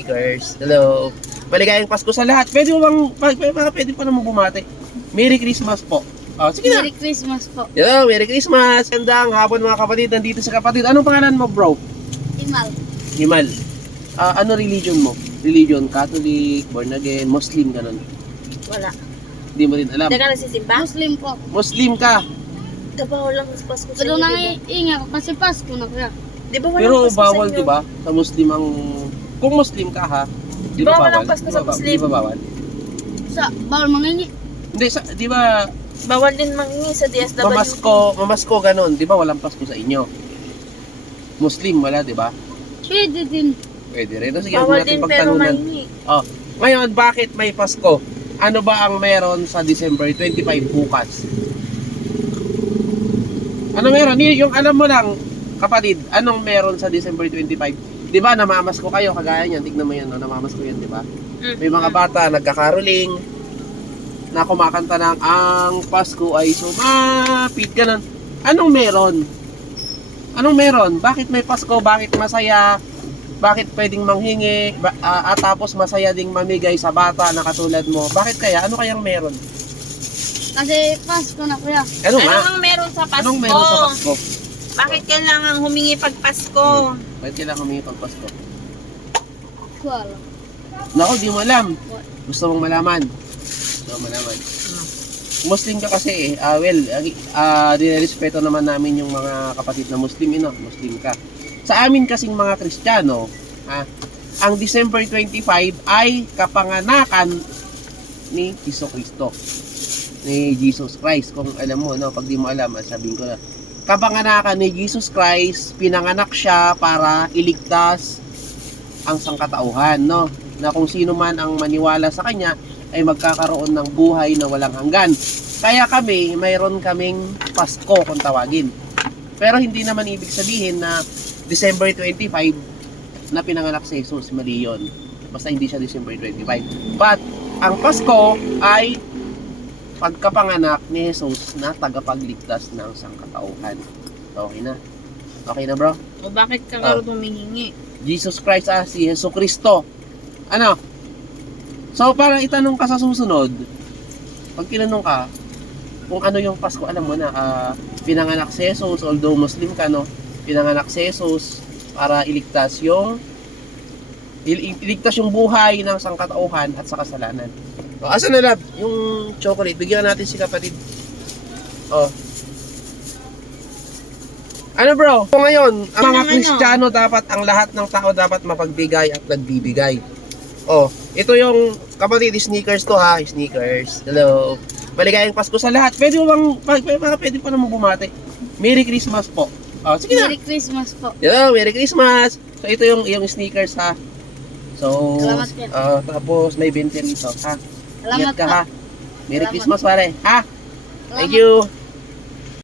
Stickers. Hello. Maligayang Pasko sa lahat. Pwede mo bang, pwede pa naman bumati. Merry Christmas po. Oh, sige na. Merry Christmas po. Hello, Merry Christmas. Gandang hapon mga kapatid. Nandito sa kapatid. Anong pangalan mo, bro? Imal. Himal. Ano religion mo? Religion, Catholic, born again, Muslim, ganun. Wala. Hindi mo rin alam. Hindi ka nagsisimba? Muslim po. Muslim ka. Dabaw lang sa Pasko sa Pero inyo, naiinga kasi Pasko na kaya. di ba? Di ba walang Pero Pasko sa bawal, inyo? di ba? Sa Muslim ang... Kung Muslim ka, ha? Di ba Bawal bawal? ang Pasko sa Muslim. Di ba bawal? Sa bawal mangingi. Hindi, di ba... Bawal din mangingi sa DSWD. Mamasko, ganun. Di ba walang Pasko sa inyo? Muslim, wala, di ba? Pwede din. Pwede rin. Sige, Bawal natin din pero pagtanunan. mangingi. Oh. Ngayon, bakit may Pasko? Ano ba ang meron sa December 25 bukas? Ano meron? Yung alam mo lang, kapatid, anong meron sa December 25? Di ba, namamasko kayo, kagaya niyan. Tignan mo yan, no? Namamasko yan, di ba? May mga bata, nagkakaroling, na kumakanta ng ang Pasko ay sumapit, ganun. Anong meron? Anong meron? Bakit may Pasko? Bakit masaya? Bakit pwedeng manghingi? At tapos masaya ding mamigay sa bata na katulad mo? Bakit kaya? Ano kayang meron? Kasi Pasko na kaya. Ano nga? Ano ang meron sa Pasko? Anong meron sa Pasko? Bakit kailangan humingi pag Pasko? Bakit kailangan humingi pag Pasko? Wala. Naku, di mo alam. Gusto mong malaman? Gusto mong malaman? Muslim ka kasi dinirespeto naman namin yung mga kapatid na Muslim, Muslim ka. Sa amin kasing mga Kristiyano, ang December 25 ay kapanganakan ni Jesucristo. Ni Jesus Christ. Kung alam mo, no, pag di mo alam, sabihin ko na. Kapanganakan ni Jesus Christ, pinanganak siya para iligtas ang sangkatauhan, no? Na kung sino man ang maniwala sa kanya ay magkakaroon ng buhay na walang hanggan. Kaya kami, mayroon kaming Pasko kung tawagin. Pero hindi naman ibig sabihin na December 25 na pinanganak si Jesus, mali yun. Basta hindi siya December 25. But, ang Pasko ay pagkapanganak ni Jesus na tagapagligtas ng sangkatauhan. Okay na? Okay na, bro? O bakit ka karoon humingi? Jesus Christ, si Jesucristo. Ano? So, para itanong ka sa susunod, pag tinanong ka, kung ano yung Pasko, alam mo na, pinanganak si Jesus, although Muslim ka, no? Pinanganak si Jesus para iligtas yung buhay ng sangkatauhan at sa kasalanan. O, asan na, lab? Yung chocolate, bigyan natin si kapatid. O. Ano, bro? So ngayon, ang mga Kristiyano dapat, ang lahat ng tao dapat mapagbigay at nagbibigay. Oh, ito yung kapatid, sneakers to, ha, sneakers. Hello. Maligayang Pasko sa lahat. Pwede mo bang, pwede pa naman bumati. Merry Christmas po. Oh, sige na. Merry Christmas po. Hello, Merry Christmas. So ito yung sneakers, ha. So, Salamat po. tapos may 20 rito, ha. Salamat Ingat ka, po. ha. Merry Salamat. Christmas, pare. Ha? Salamat Thank you.